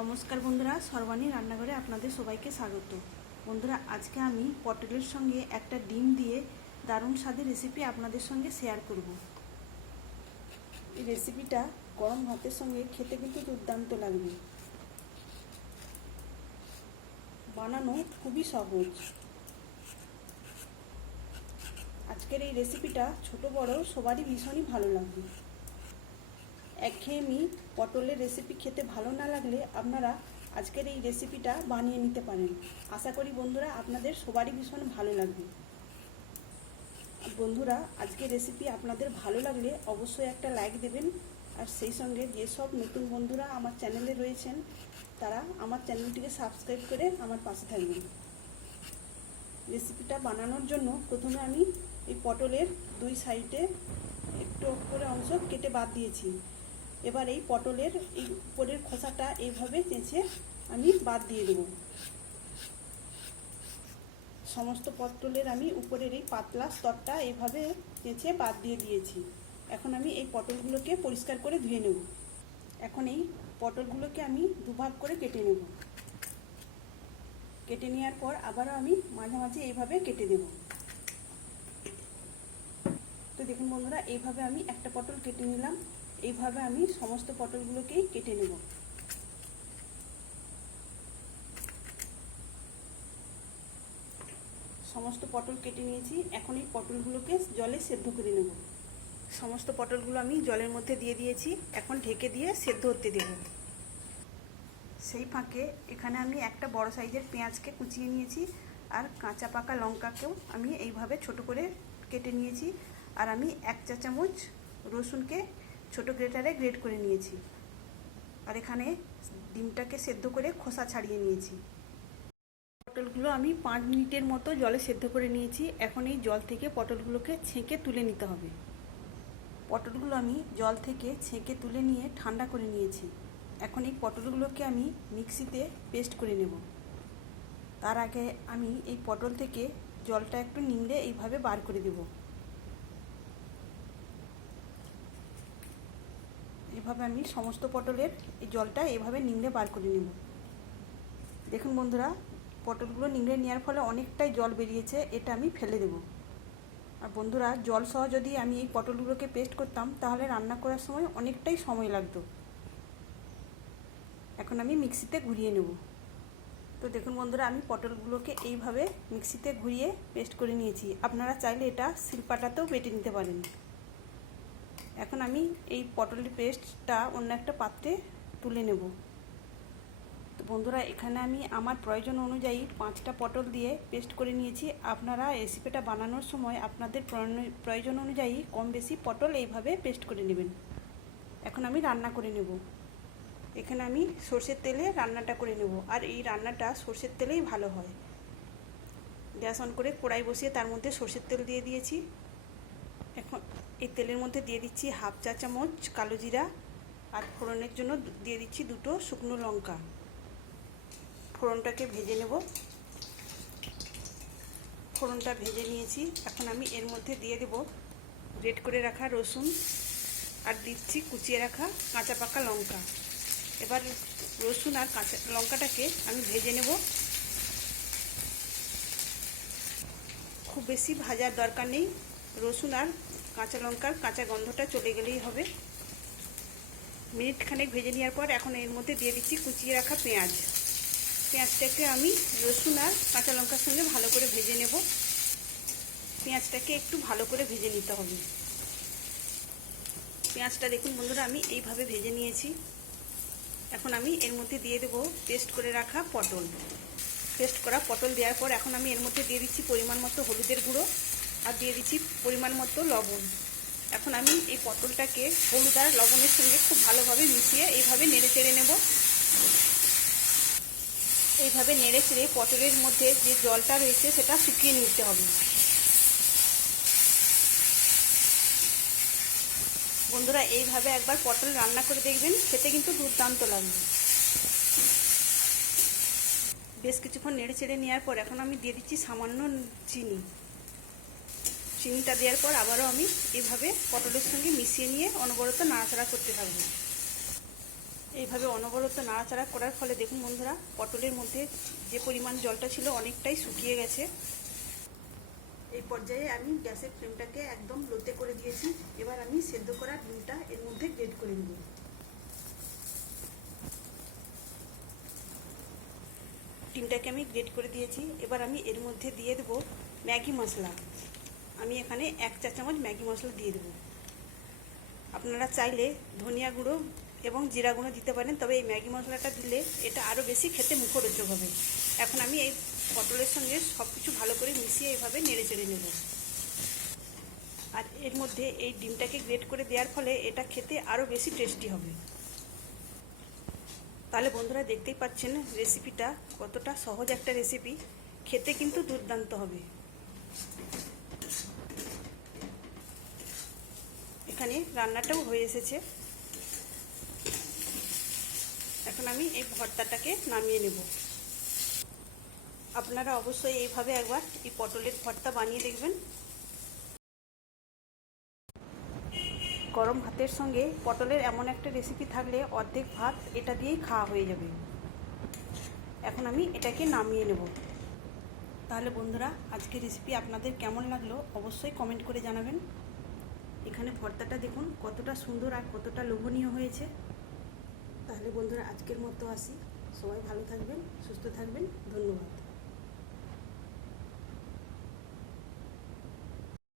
নমস্কার বন্ধুরা, সর্বাণী রান্নাঘরে আপনাদের সবাইকে স্বাগত। বন্ধুরা, আজকে আমি পটলের সঙ্গে একটা ডিম দিয়ে দারুণ স্বাদের রেসিপি আপনাদের সঙ্গে শেয়ার করব। এই রেসিপিটা গরম ভাতের সঙ্গে খেতে কিন্তু দুর্দান্ত লাগবে। বানানো খুবই সহজ। আজকের এই রেসিপিটা ছোট বড় সবারই ভীষণই ভালো লাগবে। একঘেয়েমি পটলের রেসিপি খেতে ভালো না লাগলে আপনারা আজকের এই রেসিপিটা বানিয়ে নিতে পারেন। আশা করি বন্ধুরা আপনাদের সবারই ভীষণ ভালো লাগবে। বন্ধুরা, আজকের রেসিপি আপনাদের ভালো লাগলে অবশ্যই একটা লাইক দেবেন, আর সেই সঙ্গে যেসব নতুন বন্ধুরা আমার চ্যানেলে রয়েছেন তারা আমার চ্যানেলটিকে সাবস্ক্রাইব করে আমার পাশে থাকবেন। রেসিপিটা বানানোর জন্য প্রথমে আমি এই পটলের দুই সাইডে একটু করে অংশ কেটে বাদ দিয়েছি। এবার এই পটলের এই উপরের খোসাটা এইভাবে চেঁচে আমি বাদ দিয়ে দেব। সমস্ত পটলের আমি উপরের এই পাতলা স্তরটা এইভাবে চেঁচে বাদ দিয়ে দিয়েছি। এখন আমি এই পটলগুলোকে পরিষ্কার করে ধুয়ে নেব। এখন এই পটলগুলোকে আমি দুভাগ করে কেটে নেব। কেটে নেওয়ার পর আবারও আমি মাঝে মাঝে এইভাবে কেটে দেব। তো দেখুন বন্ধুরা, এইভাবে আমি একটা পটল কেটে নিলাম। এইভাবে আমি সমস্ত পটলগুলোকেই কেটে নেব। সমস্ত পটল কেটে নিয়েছি। এখন এই পটলগুলোকে জলে সেদ্ধ করে নেব। সমস্ত পটলগুলো আমি জলের মধ্যে দিয়ে দিয়েছি। এখন ঢেকে দিয়ে সেদ্ধ হতে দেব। সেই ফাঁকে এখানে আমি একটা বড় সাইজের পেঁয়াজকে কুচিয়ে নিয়েছি, আর কাঁচা পাকা লঙ্কাকেও আমি এইভাবে ছোট করে কেটে নিয়েছি। আর আমি 1 চা চামচ রসুনকে ছোট গ্রেটারে গ্রেট করে নিয়েছি। আর এখানে ডিমটাকে সেদ্ধ করে খোসা ছাড়িয়ে নিয়েছি। পটলগুলো আমি 5 মিনিটের মতো জলে সেদ্ধ করে নিয়েছি। এখন এই জল থেকে পটলগুলোকে ছেঁকে তুলে নিতে হবে। পটলগুলো আমি জল থেকে ছেঁকে তুলে নিয়ে ঠান্ডা করে নিয়েছি। এখন এই পটলগুলোকে আমি মিক্সিতে পেস্ট করে নেব। তার আগে আমি এই পটল থেকে জলটা একটু নিংড়ে এইভাবে বার করে দেব। এভাবে আমি সমস্ত পটলের এই জলটা এভাবে নিংড়ে বার করে নেব। দেখুন বন্ধুরা, পটলগুলো নিংড়ে নেওয়ার ফলে অনেকটাই জল বেরিয়েছে, এটা আমি ফেলে দেব। আর বন্ধুরা, জল সহ যদি আমি এই পটলগুলোকে পেস্ট করতাম তাহলে রান্না করার সময় অনেকটাই সময় লাগতো। এখন আমি মিক্সিতে ঘুরিয়ে নেব। তো দেখুন বন্ধুরা, আমি পটলগুলোকে এইভাবে মিক্সিতে ঘুরিয়ে পেস্ট করে নিয়েছি। আপনারা চাইলে এটা শিলপাটাতেও বেটে নিতে পারেন। এখন আমি এই পটলের পেস্টটা অন্য একটা পাত্রে তুলে নেব। তো বন্ধুরা, এখানে আমি আমার প্রয়োজন অনুযায়ী 5টা পটল দিয়ে পেস্ট করে নিয়েছি। আপনারা রেসিপিটা বানানোর সময় আপনাদের প্রয়োজন অনুযায়ী কম বেশি পটল এইভাবে পেস্ট করে নেবেন। এখন আমি রান্না করে নেব। এখানে আমি সরষের তেলে রান্নাটা করে নেব, আর এই রান্নাটা সরষের তেলেই ভালো হয়। গ্যাস অন করে কড়াই বসিয়ে তার মধ্যে সরষের তেল দিয়ে দিয়েছি। এখন এই তেলের মধ্যে দিয়ে দিচ্ছি 1/2 চা চামচ কালো জিরা, আর ফোড়নের জন্য দিয়ে দিচ্ছি 2টো শুকনো লঙ্কা। ফোড়নটাকে ভেজে নেব। ফোড়নটা ভেজে নিয়েছি। এখন আমি এর মধ্যে দিয়ে দেব গ্রেট করে রাখা রসুন, আর দিচ্ছি কুচিয়ে রাখা কাঁচা পাকা লঙ্কা। এবার রসুন আর কাঁচা লঙ্কাটাকে আমি ভেজে নেব। খুব বেশি ভাজার দরকার নেই, রসুন আর কাঁচা লঙ্কার কাঁচা গন্ধটা চলে গেলেই হবে। মিনিট খানেক ভেজে নেওয়ার পর এখন এর মধ্যে দিয়ে দিচ্ছি কুচিয়ে রাখা পেঁয়াজ। পেঁয়াজটাকে আমি রসুন আর কাঁচা লঙ্কার সঙ্গে ভালো করে ভেজে নেব। পেঁয়াজটাকে একটু ভালো করে ভেজে নিতে হবে। পেঁয়াজটা দেখুন বন্ধুরা, আমি এইভাবে ভেজে নিয়েছি। এখন আমি এর মধ্যে দিয়ে দেবো পেস্ট করে রাখা পটল। পেস্ট করা পটল দেওয়ার পর এখন আমি এর মধ্যে দিয়ে দিচ্ছি পরিমাণ মতো হলুদের গুঁড়ো, আর দিয়ে দিচ্ছি পরিমাণ মতো লবণ। এখন আমি এই পটলটাকে হলুদ আর লবণের সঙ্গে খুব ভালোভাবে মিশিয়ে এইভাবে নেড়ে চেড়ে নেব। এইভাবে নেড়ে চেড়ে পটলের মধ্যে যে জলটা রয়েছে সেটা শুকিয়ে নিতে হবে। বন্ধুরা, এইভাবে একবার পটল রান্না করে দেখবেন, খেতে কিন্তু দুর্দান্ত লাগবে। বেশ কিছুক্ষণ নেড়ে চেড়ে নেওয়ার পর এখন আমি দিয়ে দিচ্ছি সামান্য চিনি। চিনিটা দেওয়ার পর আবারও আমি এইভাবে পটলের সঙ্গে মিশিয়ে নিয়ে অনবরত নাড়াচাড়া করতে থাকবো। এইভাবে অনবরত নাড়াচাড়া করার ফলে দেখুন বন্ধুরা, পটলের মধ্যে যে পরিমাণ জলটা ছিল অনেকটাই শুকিয়ে গেছে। এই পর্যায়ে আমি গ্যাসের ফ্লেমটাকে একদম লোতে করে দিয়েছি। এবার আমি সেদ্ধ করা ডিমটা এর মধ্যে গ্রেট করে নেব। ডিমটাকে আমি গ্রেট করে দিয়েছি। এবার আমি এর মধ্যে দিয়ে দেব ম্যাগি মশলা। আমি এখানে 1 চা চামচ ম্যাগি মশলা দিয়ে দেব। আপনারা চাইলে ধনিয়া গুঁড়ো এবং জিরা গুঁড়ো দিতে পারেন, তবে এই ম্যাগি মশলাটা দিলে এটা আরও বেশি খেতে মুখরোচক হবে। এখন আমি এই পটলের সঙ্গে সব কিছু ভালো করে মিশিয়ে এইভাবে নেড়ে চেড়ে নেব। আর এর মধ্যে এই ডিমটাকে গ্রেট করে দেওয়ার ফলে এটা খেতে আরও বেশি টেস্টি হবে। তাহলে বন্ধুরা দেখতেই পাচ্ছেন রেসিপিটা কতটা সহজ একটা রেসিপি, খেতে কিন্তু দুর্দান্ত হবে। এখানে রান্নাটাও হয়ে এসেছে। এখন আমি এই ভর্তাটাকে নামিয়ে নেব। আপনারা অবশ্যই এইভাবে একবার এই পটলের ভর্তা বানিয়ে দেখবেন। গরম ভাতের সঙ্গে পটলের এমন একটা রেসিপি থাকলে অর্ধেক ভাত এটা দিয়েই খাওয়া হয়ে যাবে। এখন আমি এটাকে নামিয়ে নেব। তাহলে বন্ধুরা আজকের রেসিপি আপনাদের কেমন লাগলো অবশ্যই কমেন্ট করে জানাবেন। এখানে ভর্তাটা দেখুন কতটা সুন্দর আর কতটা লোভনীয় হয়েছে। তাহলে বন্ধুরা আজকের মতো আসি। সবাই ভালো থাকবেন, সুস্থ থাকবেন। ধন্যবাদ।